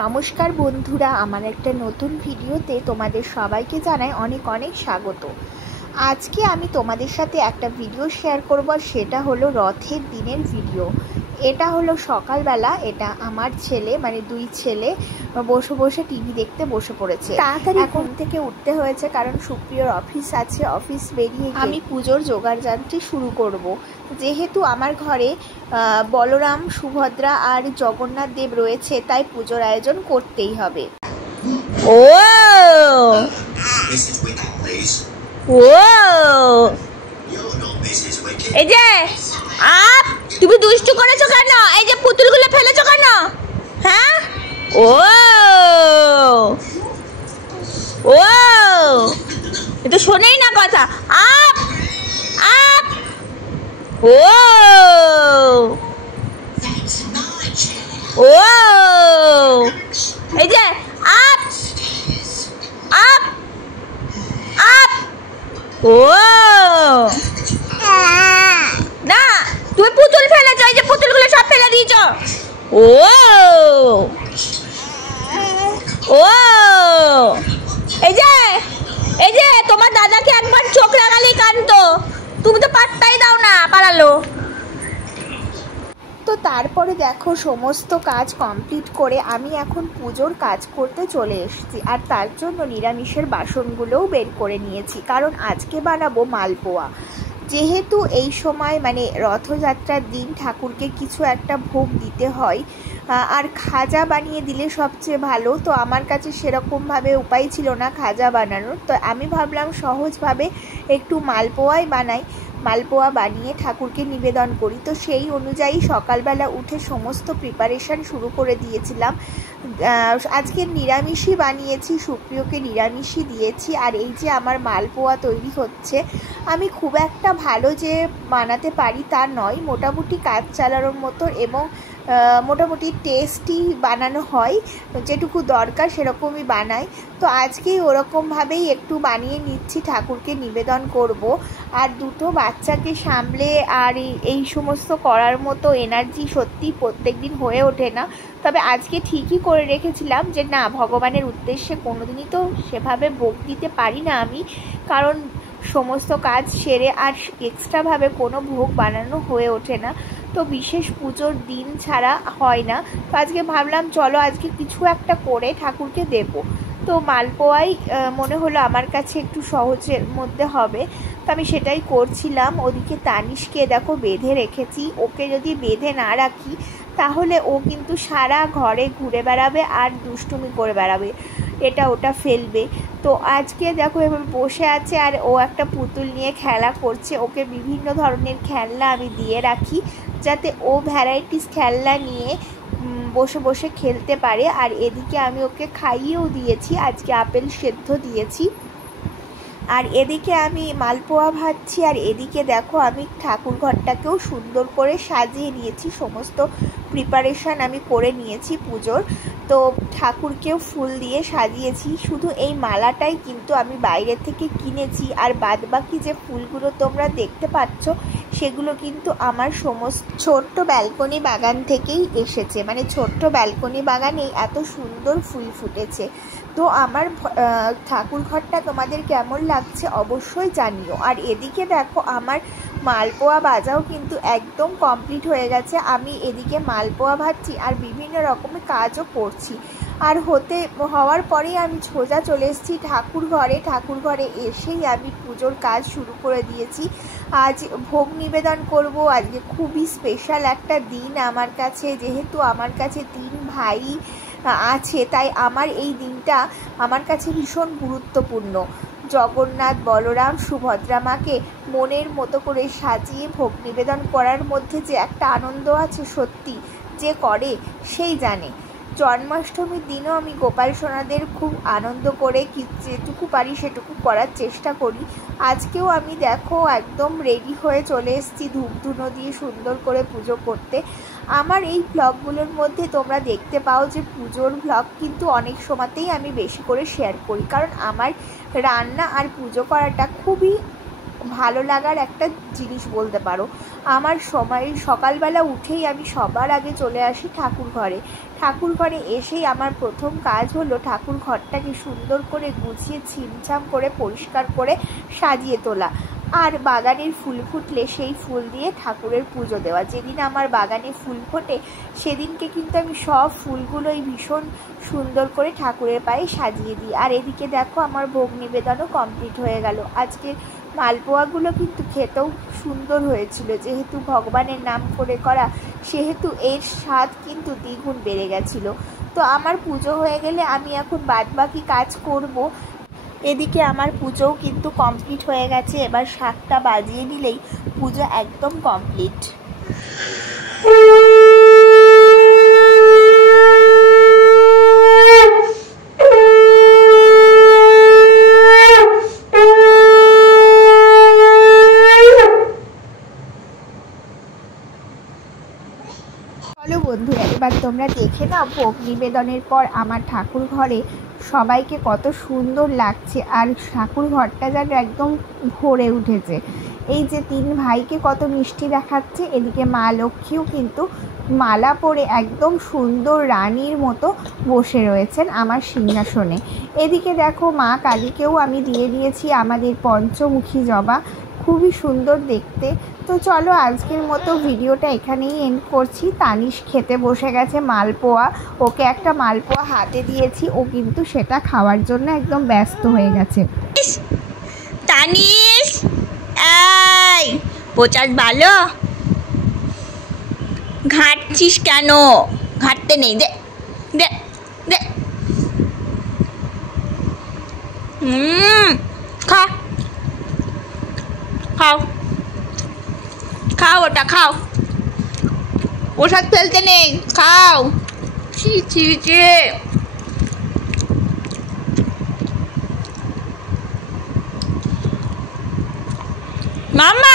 নমস্কার বন্ধুরা, আমার একটা নতুন ভিডিওতে তোমাদের সবাইকে জানাই অনেক অনেক স্বাগত। আজকে আমি তোমাদের সাথে একটা ভিডিও শেয়ার করব, সেটা হলো রথের দিনের ভিডিও। এটা হলো সকালবেলা, এটা আমার ছেলে মানে দুই ছেলে বসে বসে টিভি দেখতে বসে পড়েছে। তাড়াতাড়ি এখন থেকে উঠতে হয়েছে কারণ সুপ্রিয়র অফিস আছে, অফিস বেরিয়ে আমি পুজোর জোগাড়যন্ত্র শুরু করব। যেহেতু আমার ঘরে বলরাম, সুভদ্রা আর জগন্নাথ দেব রয়েছে, তাই পুজোর আয়োজন করতেই হবে। ও ও এই যে আপ তুমি দুষ্টু করেছো কেন? এই যে পুতুলগুলো ফেলেছো কেন? হ্যাঁ, ও ও এ তো শোনেই না কথা। আপ আপ ও ও এই যে আপ আপ আপ ও না, তুমি পুতুল ফেলেছো, এই যে পুতুলগুলো সব ফেলে দিয়েছো। ও ও এই যে তোমার দাদাকে একবার চোখ লাগালেই কাঁদতো, তুমি তো পাত্তাই দাও না, পালালো। তো তারপরে দেখো সমস্ত কাজ কমপ্লিট করে আমি এখন পুজোর কাজ করতে চলে এসেছি। আর তার জন্য নিরামিষের বাসনগুলোও বের করে নিয়েছি, কারণ আজকে বানাবো মালপোয়া। যেহেতু এই সময় মানে রথযাত্রার দিন ঠাকুরকে কিছু একটা ভোগ দিতে হয়, আর খাজা বানিয়ে দিলে সবচেয়ে ভালো। তো আমার কাছে সেরকমভাবে উপায় ছিল না খাজা বানানোর, তো আমি ভাবলাম সহজভাবে একটু মালপোয়াই বানাই, মালপোয়া বানিয়ে ঠাকুরকে নিবেদন করি। তো সেই অনুযায়ী সকালবেলা উঠে সমস্ত প্রিপারেশান শুরু করে দিয়েছিলাম। আজকে নিরামিষই বানিয়েছি, সুপ্রিয়কে নিরামিষই দিয়েছি। আর এই যে আমার মালপোয়া তৈরি হচ্ছে, আমি খুব একটা ভালো যে বানাতে পারি তা নয়, মোটামুটি কাজ চালানোর মতো এবং মোটামুটি টেস্টি বানানো হয়, যেটুকু দরকার সেরকমই বানাই। তো আজকেই ওরকমভাবেই একটু বানিয়ে নিচ্ছি, ঠাকুরকে নিবেদন করব। আর দুটো বাচ্চাকে সামলে আর এই সমস্ত করার মতো এনার্জি সত্যি প্রত্যেক দিন হয়ে ওঠে না। তবে আজকে ঠিকই করে রেখেছিলাম যে না, ভগবানের উদ্দেশ্যে কোনোদিনই তো সেভাবে ভোগ দিতে পারি না আমি, কারণ সমস্ত কাজ সেরে আর এক্সট্রাভাবে কোনো ভোগ বানানো হয়ে ওঠে না। তো বিশেষ পুজোর দিন ছাড়া হয় না। তো আজকে ভাবলাম চলো আজকে কিছু একটা করে ঠাকুরকে দেবো। তো মালপোয়াই মনে হলো আমার কাছে একটু সহজের মধ্যে হবে, তো আমি সেটাই করছিলাম। ওদিকে তানিশকে দেখো বেঁধে রেখেছি, ওকে যদি বেঁধে না রাখি তাহলে ও কিন্তু সারা ঘরে ঘুরে বেড়াবে আর দুষ্টুমি করে বেড়াবে, এটা ওটা ফেলবে। তো আজকে দেখো এবার বসে আছে আর ও একটা পুতুল নিয়ে খেলা করছে। ওকে বিভিন্ন ধরনের খেলনা আমি দিয়ে রাখি, যাতে ও ভ্যারাইটিস খেলনা নিয়ে বসে বসে খেলতে পারে। আর এদিকে আমি ওকে খাইয়েও দিয়েছি, আজকে আপেল সেদ্ধ দিয়েছি। আর এদিকে আমি মালপোয়া ভাজছি, আর এদিকে দেখো আমি ঠাকুর ঘরটাকেও সুন্দর করে সাজিয়ে নিয়েছি, সমস্ত প্রিপারেশান আমি করে নিয়েছি পুজোর। তো ঠাকুরকেও ফুল দিয়ে সাজিয়েছি, শুধু এই মালাটাই কিন্তু আমি বাইরে থেকে কিনেছি। আর বাদবাকি যে ফুলগুলো তোমরা দেখতে পাচ্ছ সেগুলো কিন্তু আমার সমস্ত ছোট্ট ব্যালকনি বাগান থেকেই এসেছে, মানে ছোট্ট ব্যালকনি বাগানেই এত সুন্দর ফুল ফুটেছে। তো আমার ঠাকুর ঘরটা তোমাদের কেমন লাগছে অবশ্যই জানিও। আর এদিকে দেখো আমার মালপোয়া ভাজাও কিন্তু একদম কমপ্লিট হয়ে গেছে। আমি এদিকে মালপোয়া ভাজছি আর বিভিন্ন রকমের কাজও করছি। আর হওয়ার পরেই আমি সোজা চলে এসেছি ঠাকুর ঘরে। ঠাকুর ঘরে এসেই আমি পুজোর কাজ শুরু করে দিয়েছি। আজ ভোগ নিবেদন করব। আজকে খুবই স্পেশাল একটা দিন আমার কাছে, যেহেতু আমার কাছে 3 ভাই আছে, তাই আমার এই দিনটা আমার কাছে ভীষণ গুরুত্বপূর্ণ। জগন্নাথ, বলরাম, সুভদ্রা মাকে মনের মতো করে সাজিয়ে ভোগ নিবেদন করার মধ্যে যে একটা আনন্দ আছে, সত্যি যে করে সেই জানে। জন্মাষ্টমীর দিনও আমি গোপাল সোনাদের খুব আনন্দ করে যেটুকু পারি সেটুকু করার চেষ্টা করি। আজকেও আমি দেখো একদম রেডি হয়ে চলে এসেছি ধূপ ধুনো দিয়ে সুন্দর করে পুজো করতে। আমার এই ব্লগগুলোর মধ্যে তোমরা দেখতে পাও যে পুজোর ব্লগ কিন্তু অনেক সময়তেই আমি বেশি করে শেয়ার করি, কারণ আমার রান্না আর পুজো করাটা খুবই ভালো লাগার একটা জিনিস বলতে পারো। আমার সময় সকালবেলা উঠেই আমি সবার আগে চলে আসি ঠাকুর ঘরে এসেই আমার প্রথম কাজ হলো ঠাকুর ঘরটাকে সুন্দর করে গুছিয়ে ছিমছাম করে পরিষ্কার করে সাজিয়ে তোলা, আর বাগানের ফুল ফুটলে সেই ফুল দিয়ে ঠাকুরের পুজো দেওয়া। যেদিন আমার বাগানে ফুল ফোটে সেদিনকে কিন্তু আমি সব ফুলগুলোই ভীষণ সুন্দর করে ঠাকুরের পায়ে সাজিয়ে দিই। আর এদিকে দেখো আমার ভোগ নিবেদনও কমপ্লিট হয়ে গেল। আজকে মালপোয়াগুলো কিন্তু খেতেও সুন্দর হয়েছিল, যেহেতু ভগবানের নাম করে করা সেহেতু এর স্বাদ কিন্তু দ্বিগুণ বেড়ে গেছিল। তো আমার পুজো হয়ে গেলে আমি এখন বাদবাকি কাজ করব। এদিকে আমার পুজোও কিন্তু কমপ্লিট হয়ে গেছে, এবার শাকটা বাজিয়ে দিলেই পুজো একদম কমপ্লিট। চলো বন্ধুরা, এবার তোমরা দেখে নাও ভোগ নিবেদনের পর আমার ঠাকুর ঘরে সবাইকে কত সুন্দর লাগছে, আর ঠাকুর ঘরটা যেন একদম ভরে উঠেছে। এই যে 3 ভাইকে কত মিষ্টি দেখাচ্ছে, এদিকে মা লক্ষ্মীও কিন্তু মালা পরে একদম সুন্দর রানীর মতো বসে রয়েছেন আমার সিংহাসনে। এদিকে দেখো মা কালীকেও আমি দিয়ে দিয়েছি আমাদের পঞ্চমুখী জবা, খুবই সুন্দর দেখতে। তো চলো আজকের মতো ভিডিওটা এখানেই এন্ড করছি। তানিশ খেতে বসে গেছে মালপোয়া, ওকে একটা মালপোয়া হাতে দিয়েছি, ও কিন্তু সেটা খাওয়ার জন্য একদম ব্যস্ত হয়ে গেছে। তানিশ, এই পোচার ভালো ঘাঁটছিস কেন? ঘাঁটতে নেই, দে দে দে। খা, খাও খাও, ওটা খাও, ওষুধ ফেলতে নেই, খাও। ছি ছি ছি। মামা